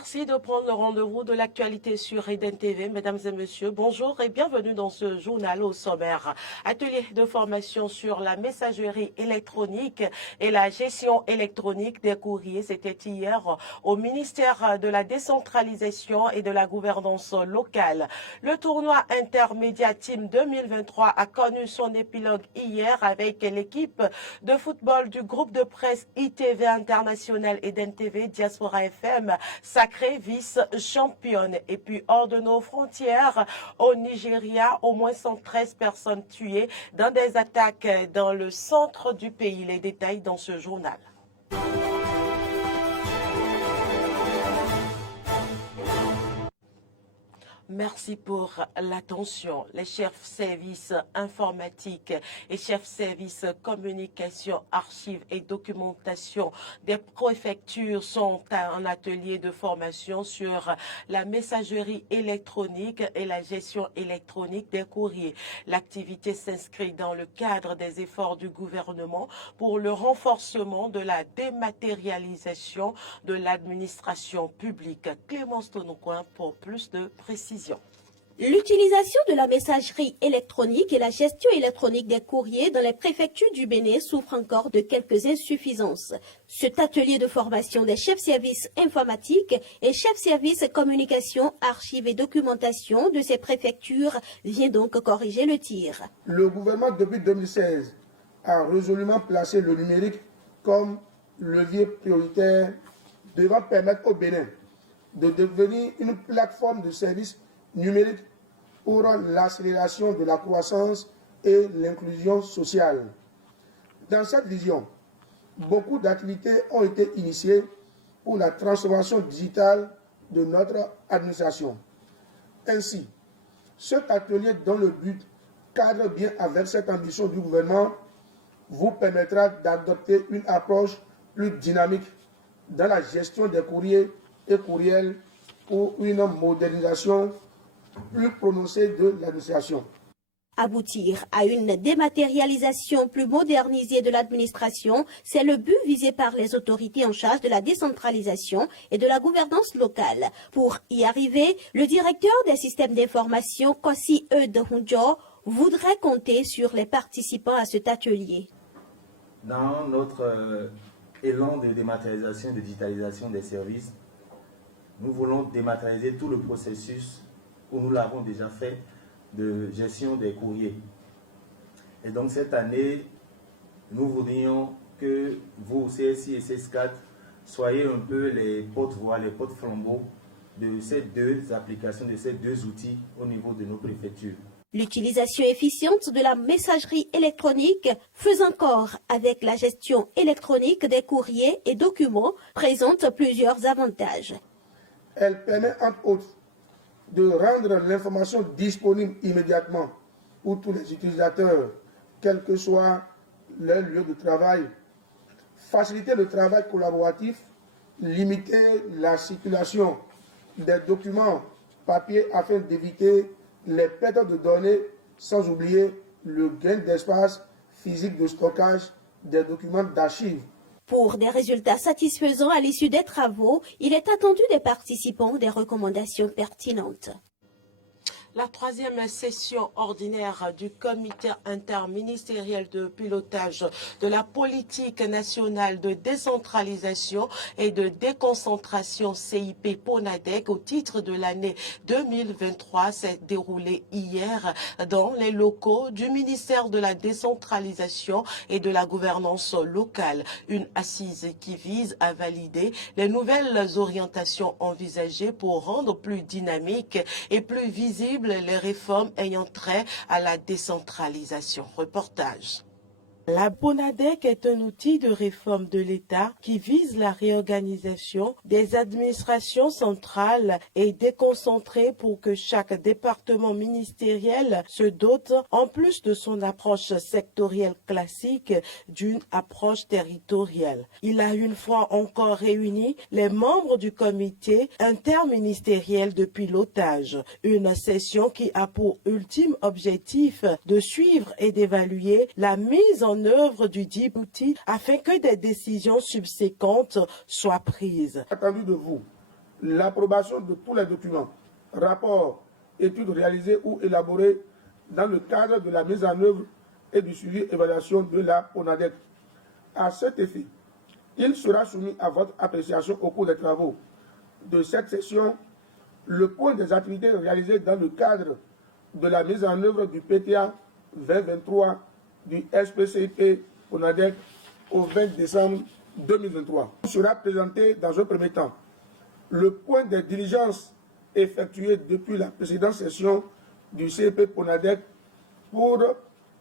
Merci de prendre le rendez-vous de l'actualité sur Eden TV. Mesdames et messieurs, bonjour et bienvenue dans ce journal au sommaire. Atelier de formation sur la messagerie électronique et la gestion électronique des courriers. C'était hier au ministère de la décentralisation et de la gouvernance locale. Le tournoi Intermédia Team 2023 a connu son épilogue hier avec l'équipe de football du groupe de presse ITV International Eden TV Diaspora FM, sacrée vice-championne. Et puis hors de nos frontières, au Nigeria, au moins 113 personnes tuées dans des attaques dans le centre du pays. Les détails dans ce journal. Merci pour l'attention. Les chefs services informatiques et chefs services communication, archives et documentation des préfectures sont en atelier de formation sur la messagerie électronique et la gestion électronique des courriers. L'activité s'inscrit dans le cadre des efforts du gouvernement pour le renforcement de la dématérialisation de l'administration publique. Clémence Tonoucoin pour plus de précision. L'utilisation de la messagerie électronique et la gestion électronique des courriers dans les préfectures du Bénin souffre encore de quelques insuffisances. Cet atelier de formation des chefs services informatiques et chefs services communication, archives et documentation de ces préfectures vient donc corriger le tir. Le gouvernement, depuis 2016, a résolument placé le numérique comme levier prioritaire devant permettre au Bénin de devenir une plateforme de services numériques pour l'accélération de la croissance et l'inclusion sociale. Dans cette vision, beaucoup d'activités ont été initiées pour la transformation digitale de notre administration. Ainsi, cet atelier dont le but cadre bien avec cette ambition du gouvernement vous permettra d'adopter une approche plus dynamique dans la gestion des courriers et courriels pour une modernisation plus prononcée de l'administration. Aboutir à une dématérialisation plus modernisée de l'administration, c'est le but visé par les autorités en charge de la décentralisation et de la gouvernance locale. Pour y arriver, le directeur des systèmes d'information, Kossi Eudhunjo, voudrait compter sur les participants à cet atelier. Dans notre élan de dématérialisation et de digitalisation des services, nous voulons dématérialiser tout le processus où nous l'avons déjà fait de gestion des courriers. Et donc cette année, nous voudrions que vous, CSI et CS4, soyez un peu les porte-voix, les porte-flambeaux de ces deux applications, de ces deux outils au niveau de nos préfectures. L'utilisation efficiente de la messagerie électronique, faisant corps avec la gestion électronique des courriers et documents, présente plusieurs avantages. Elle permet entre autres de rendre l'information disponible immédiatement pour tous les utilisateurs, quel que soit leur lieu de travail, faciliter le travail collaboratif, limiter la circulation des documents papier afin d'éviter les pertes de données, sans oublier le gain d'espace physique de stockage des documents d'archives. Pour des résultats satisfaisants à l'issue des travaux, il est attendu des participants des recommandations pertinentes. La troisième session ordinaire du comité interministériel de pilotage de la politique nationale de décentralisation et de déconcentration CIP PONADEC au titre de l'année 2023 s'est déroulée hier dans les locaux du ministère de la décentralisation et de la gouvernance locale. Une assise qui vise à valider les nouvelles orientations envisagées pour rendre plus dynamique et plus visible les réformes ayant trait à la décentralisation. Reportage. La PONADEC est un outil de réforme de l'État qui vise la réorganisation des administrations centrales et déconcentrées pour que chaque département ministériel se dote, en plus de son approche sectorielle classique, d'une approche territoriale. Il a une fois encore réuni les membres du comité interministériel de pilotage, une session qui a pour ultime objectif de suivre et d'évaluer la mise en œuvre du dit outil afin que des décisions subséquentes soient prises. Attendu de vous l'approbation de tous les documents, rapports, études réalisées ou élaborées dans le cadre de la mise en œuvre et du suivi et évaluation de la PONADEC. À cet effet, il sera soumis à votre appréciation au cours des travaux de cette session le point des activités réalisées dans le cadre de la mise en œuvre du PTA 2023 du SPCIP PONADEC au 20 décembre 2023. Il sera présenté dans un premier temps le point des diligences effectuées depuis la précédente session du CIP PONADEC pour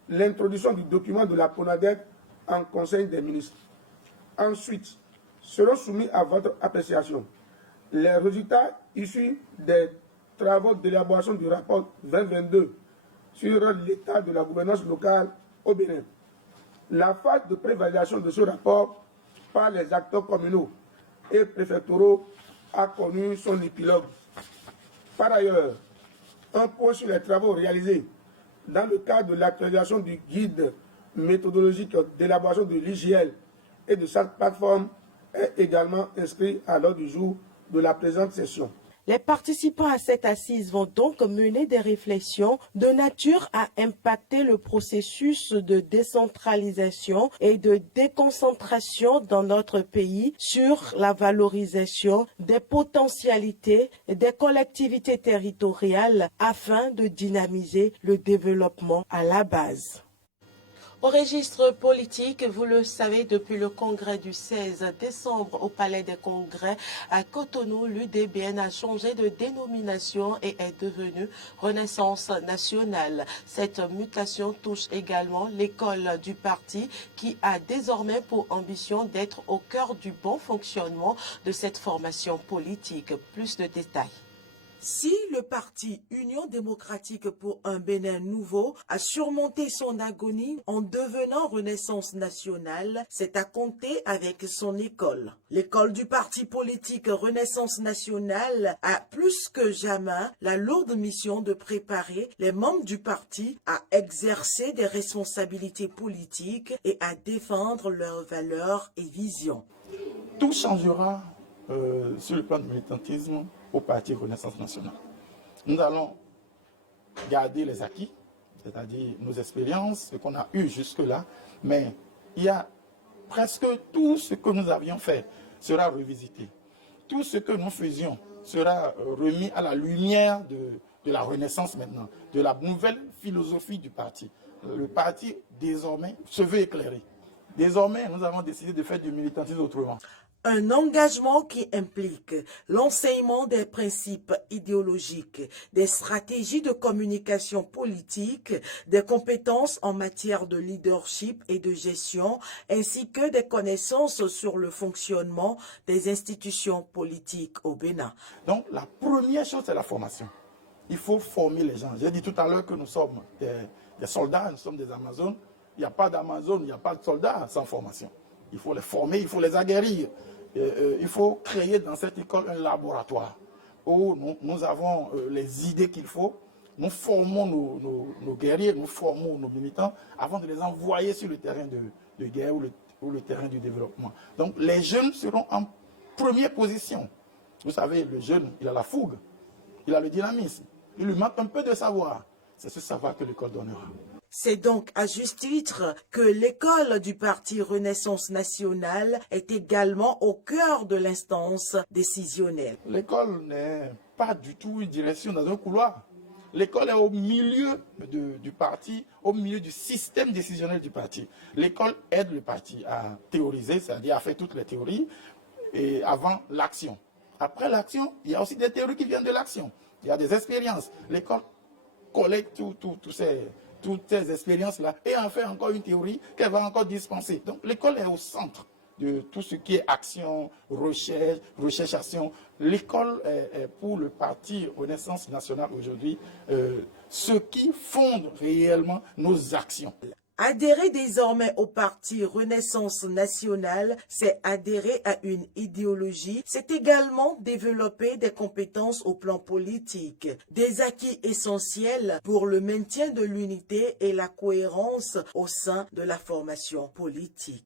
l'introduction du document de la PONADEC en Conseil des ministres. Ensuite, seront soumis à votre appréciation les résultats issus des travaux d'élaboration du rapport 2022 sur l'état de la gouvernance locale au Bénin. La phase de prévalidation de ce rapport par les acteurs communaux et préfectoraux a connu son épilogue. Par ailleurs, un point sur les travaux réalisés dans le cadre de l'actualisation du guide méthodologique d'élaboration de l'IGL et de cette plateforme est également inscrit à l'ordre du jour de la présente session. Les participants à cette assise vont donc mener des réflexions de nature à impacter le processus de décentralisation et de déconcentration dans notre pays sur la valorisation des potentialités des collectivités territoriales afin de dynamiser le développement à la base. Au registre politique, vous le savez, depuis le congrès du 16 décembre au Palais des Congrès à Cotonou, l'UDBN a changé de dénomination et est devenue Renaissance nationale. Cette mutation touche également l'école du parti qui a désormais pour ambition d'être au cœur du bon fonctionnement de cette formation politique. Plus de détails. Si le parti Union démocratique pour un Bénin nouveau a surmonté son agonie en devenant Renaissance nationale, c'est à compter avec son école. L'école du parti politique Renaissance nationale a plus que jamais la lourde mission de préparer les membres du parti à exercer des responsabilités politiques et à défendre leurs valeurs et visions. Tout changera sur le plan du militantisme au parti Renaissance nationale. Nous allons garder les acquis, c'est-à-dire nos expériences, ce qu'on a eu jusque-là, mais il y a presque tout ce que nous avions fait sera revisité. Tout ce que nous faisions sera remis à la lumière de la Renaissance maintenant, de la nouvelle philosophie du parti. Le parti, désormais, se veut éclairé. Désormais, nous avons décidé de faire du militantisme autrement. Un engagement qui implique l'enseignement des principes idéologiques, des stratégies de communication politique, des compétences en matière de leadership et de gestion, ainsi que des connaissances sur le fonctionnement des institutions politiques au Bénin. Donc la première chose, c'est la formation. Il faut former les gens. J'ai dit tout à l'heure que nous sommes des soldats, nous sommes des Amazones. Il n'y a pas d'Amazone, il n'y a pas de soldats sans formation. Il faut les former, il faut les aguerrir. Il faut créer dans cette école un laboratoire où nous avons les idées qu'il faut. Nous formons nos guerriers, nous formons nos militants avant de les envoyer sur le terrain de guerre ou le terrain du développement. Donc les jeunes seront en première position. Vous savez, le jeune, il a la fougue, il a le dynamisme, il lui manque un peu de savoir. C'est ce savoir que l'école donnera. C'est donc à juste titre que l'école du parti Renaissance nationale est également au cœur de l'instance décisionnelle. L'école n'est pas du tout une direction dans un couloir. L'école est au milieu du parti, au milieu du système décisionnel du parti. L'école aide le parti à théoriser, c'est-à-dire à faire toutes les théories, et avant l'action. Après l'action, il y a aussi des théories qui viennent de l'action. Il y a des expériences. L'école collecte toutes ces expériences-là et en fait encore une théorie qu'elle va encore dispenser. Donc l'école est au centre de tout ce qui est action, recherche-action. L'école est pour le parti Renaissance nationale aujourd'hui ce qui fonde réellement nos actions. Adhérer désormais au parti Renaissance nationale, c'est adhérer à une idéologie, c'est également développer des compétences au plan politique, des acquis essentiels pour le maintien de l'unité et la cohérence au sein de la formation politique.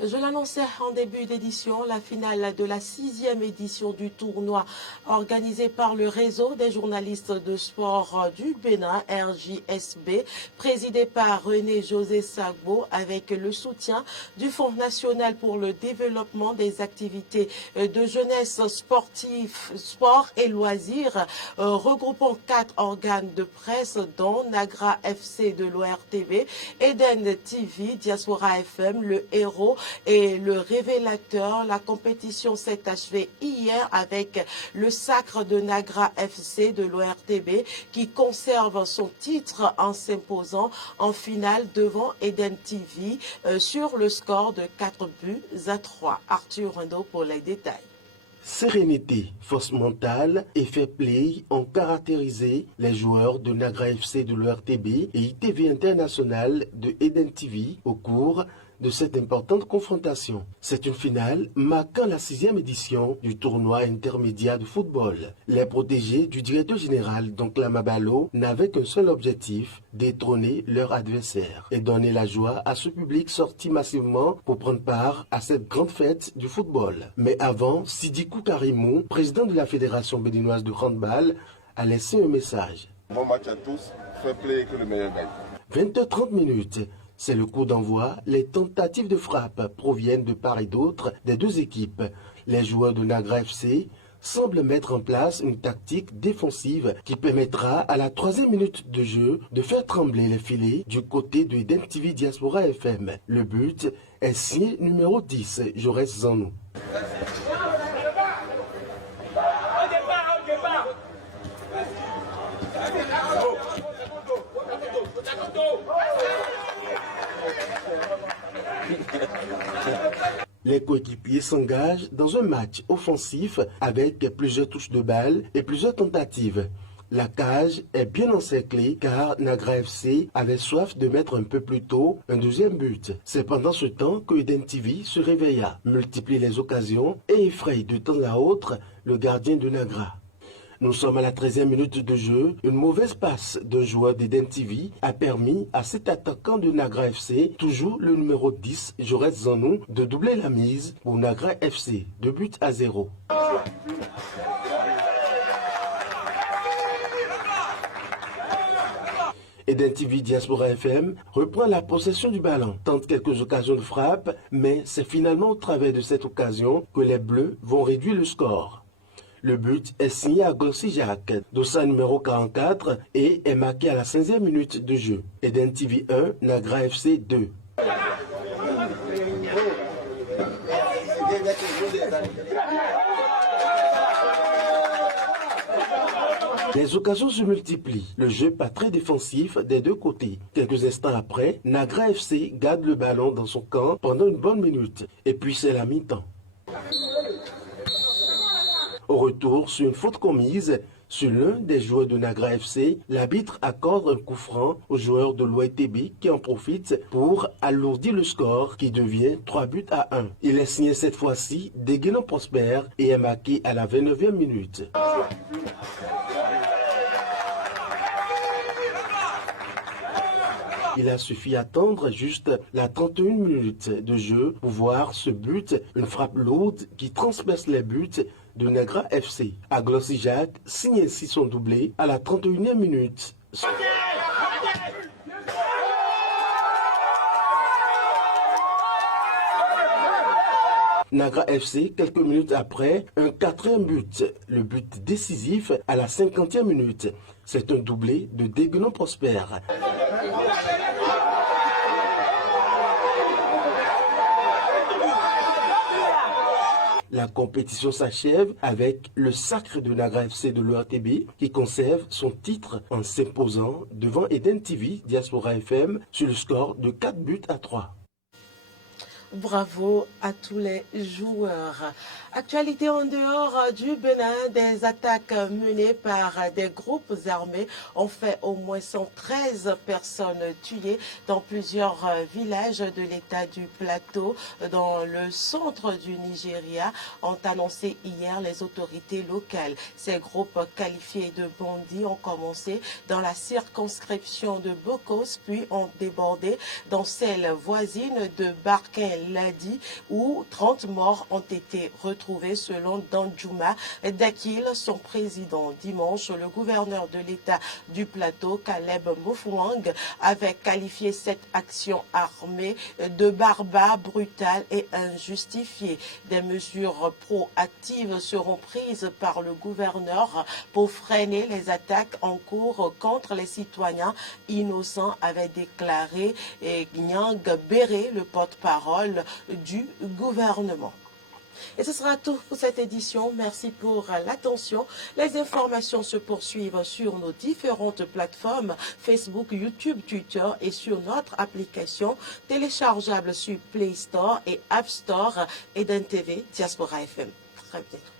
Je l'annonçais en début d'édition, la finale de la 6e édition du tournoi organisé par le réseau des journalistes de sport du Bénin, RJSB, présidé par René José Sagbo, avec le soutien du Fonds national pour le développement des activités de jeunesse sportive, sport et loisirs, regroupant 4 organes de presse, dont Nagra FC de l'ORTV, Eden TV, Diaspora FM, Le Héros et le Révélateur. La compétition s'est achevée hier avec le sacre de Nagra FC de l'ORTB qui conserve son titre en s'imposant en finale devant Eden TV sur le score de 4-3. Arthur Rindeau pour les détails. Sérénité, force mentale et fair play ont caractérisé les joueurs de Nagra FC de l'ORTB et ITV International de Eden TV au cours de cette importante confrontation. C'est une finale marquant la 6e édition du tournoi intermédiaire de football. Les protégés du directeur général, donc Lamabalo, n'avaient qu'un seul objectif, détrôner leur adversaire et donner la joie à ce public sorti massivement pour prendre part à cette grande fête du football. Mais avant, Sidikou Karimou, président de la Fédération béninoise de handball, a laissé un message. Bon match à tous, fair play et que le meilleur gagne. 20h30. C'est le coup d'envoi. Les tentatives de frappe proviennent de part et d'autre des deux équipes. Les joueurs de Nagra FC semblent mettre en place une tactique défensive qui permettra à la 3e minute de jeu de faire trembler les filets du côté de Eden TV Diaspora FM. Le but est signé numéro 10, Jaurès Zanou. Les coéquipiers s'engagent dans un match offensif avec plusieurs touches de balle et plusieurs tentatives. La cage est bien encerclée car Nagra FC avait soif de mettre un peu plus tôt un 2e but. C'est pendant ce temps que Eden TV se réveilla, multiplie les occasions et effraie de temps à autre le gardien de Nagra. Nous sommes à la 13e minute de jeu. Une mauvaise passe d'un joueur d'Eden TV a permis à cet attaquant de Nagra FC, toujours le numéro 10, Jaurès Zanou, de doubler la mise pour Nagra FC, 2-0. Eden TV Diaspora FM reprend la possession du ballon, tente quelques occasions de frappe, mais c'est finalement au travers de cette occasion que les Bleus vont réduire le score. Le but est signé à Glossi Jacques, dossard numéro 44 et est marqué à la 15e minute de jeu. Eden TV 1, Nagra FC 2. Les occasions se multiplient. Le jeu pas très défensif des deux côtés. Quelques instants après, Nagra FC garde le ballon dans son camp pendant une bonne minute. Et puis c'est la mi-temps. Au retour, sur une faute commise sur l'un des joueurs de Nagra FC, l'arbitre accorde un coup franc au joueur de l'OITB qui en profite pour alourdir le score qui devient 3-1. Il est signé cette fois-ci Déguénon Prosper et est marqué à la 29e minute. Il a suffi attendre juste la 31 minutes de jeu pour voir ce but, une frappe lourde qui transperce les buts de Nagra FC. À Glossi Jacques signe ainsi son doublé à la 31e minute. Nagra FC, quelques minutes après, un 4e but, le but décisif à la 50e minute. C'est un doublé de Déguenon Prosper. La compétition s'achève avec le sacre de Nagra FC de l'ORTB qui conserve son titre en s'imposant devant Eden TV Diaspora FM sur le score de 4-3. Bravo à tous les joueurs. Actualité en dehors du Bénin, des attaques menées par des groupes armés ont fait au moins 113 personnes tuées dans plusieurs villages de l'état du Plateau dans le centre du Nigeria, ont annoncé hier les autorités locales. Ces groupes qualifiés de bandits ont commencé dans la circonscription de Bokos, puis ont débordé dans celle voisine de Barkel. lundi où 30 morts ont été retrouvés selon Danjuma Dakil, son président. Dimanche, le gouverneur de l'État du Plateau, Caleb Mofouang, avait qualifié cette action armée de barbare, brutale et injustifiée. Des mesures proactives seront prises par le gouverneur pour freiner les attaques en cours contre les citoyens innocents, avait déclaré Nyang Béré, le porte-parole du gouvernement. Et ce sera tout pour cette édition. Merci pour l'attention. Les informations se poursuivent sur nos différentes plateformes Facebook, YouTube, Twitter et sur notre application téléchargeable sur Play Store et App Store Eden TV Diaspora FM. Très bientôt.